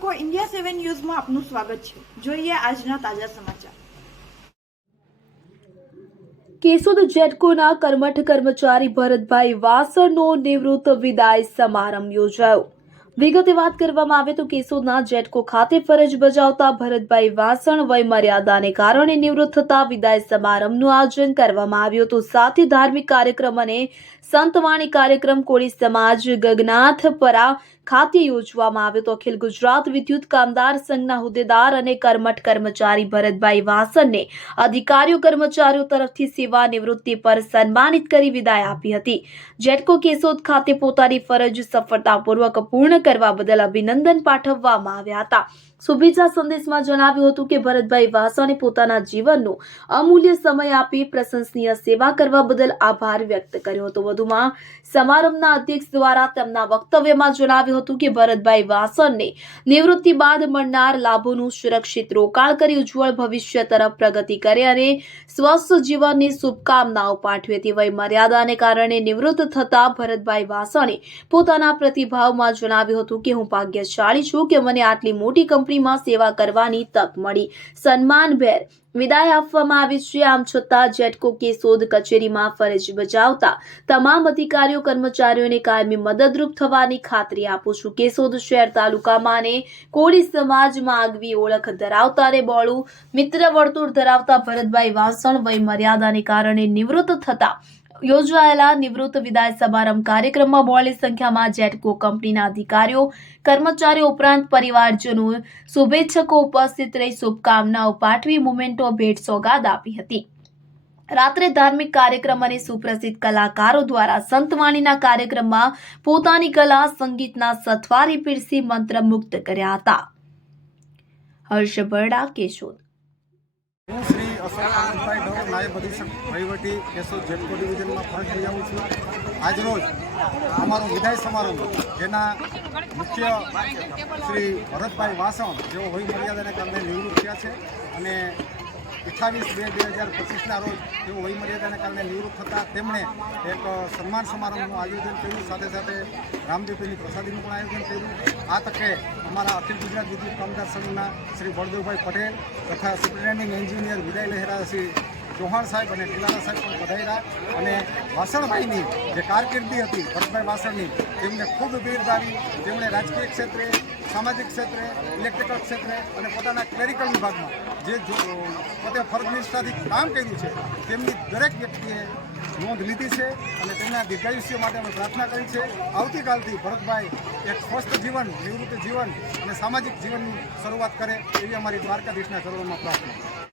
દર્શકો, ઇન્ડિયા 7 ન્યૂઝમાં આપનું સ્વાગત છે। જોઈએ આજના તાજા સમાચાર। કેશોદ જેટકોના કર્મઠ કર્મચારી ભરતભાઈ વાસણનો નિવૃત્ત વિદાય સમારંભ યોજાયો। વિગતે વાત કરવામાં આવે તો કેશોદના જેટકો ખાતે ફરજ બજાવતા ભરતભાઈ વાસણ વય મર્યાદાને કારણે નિવૃત્ત થતા વિદાય સમારંભનું આયોજન કરવામાં આવ્યું હતું। સાથે ધાર્મિક કાર્યક્રમ અને સંતવાણી કાર્યક્રમ કોળી સમાજ ગગનાથપરા ખાતે યોજવામાં આવ્યો હતો। અખિલ ગુજરાત વિદ્યુત કામદાર સંઘના હોદ્દેદાર અને કર્મઠ કર્મચારી ભરતભાઈ વાસણને અધિકારીઓ કર્મચારીઓ તરફથી સેવા નિવૃત્તિ પર સન્માનિત કરી વિદાય આપી હતી। જેટકો કેશોદ ખાતે પોતાની ફરજ સફળતાપૂર્વક પૂર્ણ કરવા બદલ અભિનંદન પાઠવવામાં આવ્યા હતા। શુભેચ્છા સંદેશમાં જણાવ્યું હતું કે ભરતભાઈ વાસણે પોતાના જીવનનો અમૂલ્ય સમય આપી પ્રશંસનીય સેવા કરવા બદલ આભાર વ્યક્ત કર્યો હતો। વધુમાં સમારંભના અધ્યક્ષ દ્વારા તેમના વક્તવ્યમાં જણાવ્યું હતું કે ભરતભાઈ વાસણને નિવૃત્તિ બાદ મળનાર લાભોનું સુરક્ષિત રોકાણ કરી ઉજ્જવળ ભવિષ્ય તરફ પ્રગતિ કરે અને સ્વસ્થ જીવનની શુભકામનાઓ પાઠવી હતી। વય મર્યાદાને કારણે નિવૃત્ત થતા ભરતભાઈ વાસણે પોતાના પ્રતિભાવમાં જણાવ્યું હતું કે હું ભાગ્યશાળી છું કે મને આટલી મોટી કંપનીમાં સેવા કરવાની તક મળી। સન્માનભેર વિદાય આપવામાં આવી છે। આમ છતાં જેટકો કેશોદ કચેરીમાં ફરજ બજાવતા તમામ અધિકારીઓ કર્મચારીઓને કાયમી મદદરૂપ થવાની ખાતરી આપું છું। કેશોદ શહેર તાલુકામાં અને કોળી સમાજમાં આગવી ઓળખ ધરાવતા અને બોળું મિત્ર વર્તુળ ધરાવતા ભરતભાઈ વાસણ વય મર્યાદાને કારણે નિવૃત્ત થતા યોજાયેલા નિવૃત્ત વિદાય સમારંભ કાર્યક્રમમાં બહોળી સંખ્યામાં જેટકો કંપનીના અધિકારીઓ કર્મચારીઓ ઉપરાંત પરિવારજનો શુભેચ્છકો ઉપસ્થિત રહી શુભકામનાઓ પાઠવી મોમેન્ટો ભેટ સોગાદ આપી હતી। રાત્રે ધાર્મિક કાર્યક્રમ અને સુપ્રસિદ્ધ કલાકારો દ્વારા સંતવાણીના કાર્યક્રમમાં પોતાની કલા સંગીતના સથવારે પીરસી મંત્રમુગ્ધ કર્યા હતા। હર્ષ બરડા, કેશોદ। હું શ્રી અશોક આનંદભાઈ ઢોર, નાયબ અધિક્ષક વહીવટી કેશોદ જેટકો ડિવિઝનમાં ફરજ બજાવું છું। આજરોજ અમારો વિદાય સમારંભ જેના મુખ્ય શ્રી ભરતભાઈ વાસણ જેઓ વય મર્યાદાને કારણે નિવૃત્ત થયા છે અને 28/2/2025ના રોજ તેઓ વય મર્યાદાને કારણે નિવૃત્ત થતા તેમણે એક સન્માન સમારંભનું આયોજન કર્યું। સાથે સાથે રામદેવપીરની પ્રસાદીનું પણ આયોજન કર્યું। આ તકે અમારા અખિલ ગુજરાત વિદ્યુત કામદાર સંઘના શ્રી બળદેવભાઈ પટેલ તથા સુપ્રિન્ટેન્ડિંગ એન્જિનિયર વિદાય લહેરા શ્રી ચૌહાણ સાહેબ અને ટીલારા સાહેબ પણ પધાર્યા અને વાસણભાઈની જે કારકિર્દી હતી ભરતભાઈ વાસણની તેમને ખૂબ બિરદાવી। તેમણે રાજકીય ક્ષેત્રે, સામાજિક ક્ષેત્રે, ઇલેક્ટ્રિકલ ક્ષેત્રે અને પોતાના ક્લેરિકલ વિભાગમાં જે પોતે ફરજ નિષ્ઠાથી કામ કર્યું છે તેમની દરેક વ્યક્તિએ નોંધ લીધી છે અને તેમના દીર્ઘાયુષ્ય માટે અમે પ્રાર્થના કરી છે। આવતીકાલથી ભરતભાઈ એક સ્વસ્થ જીવન, નિવૃત્ત જીવન અને સામાજિક જીવનની શરૂઆત કરે એવી અમારી દ્વારકાધીશના ચરણોમાં પ્રાર્થના।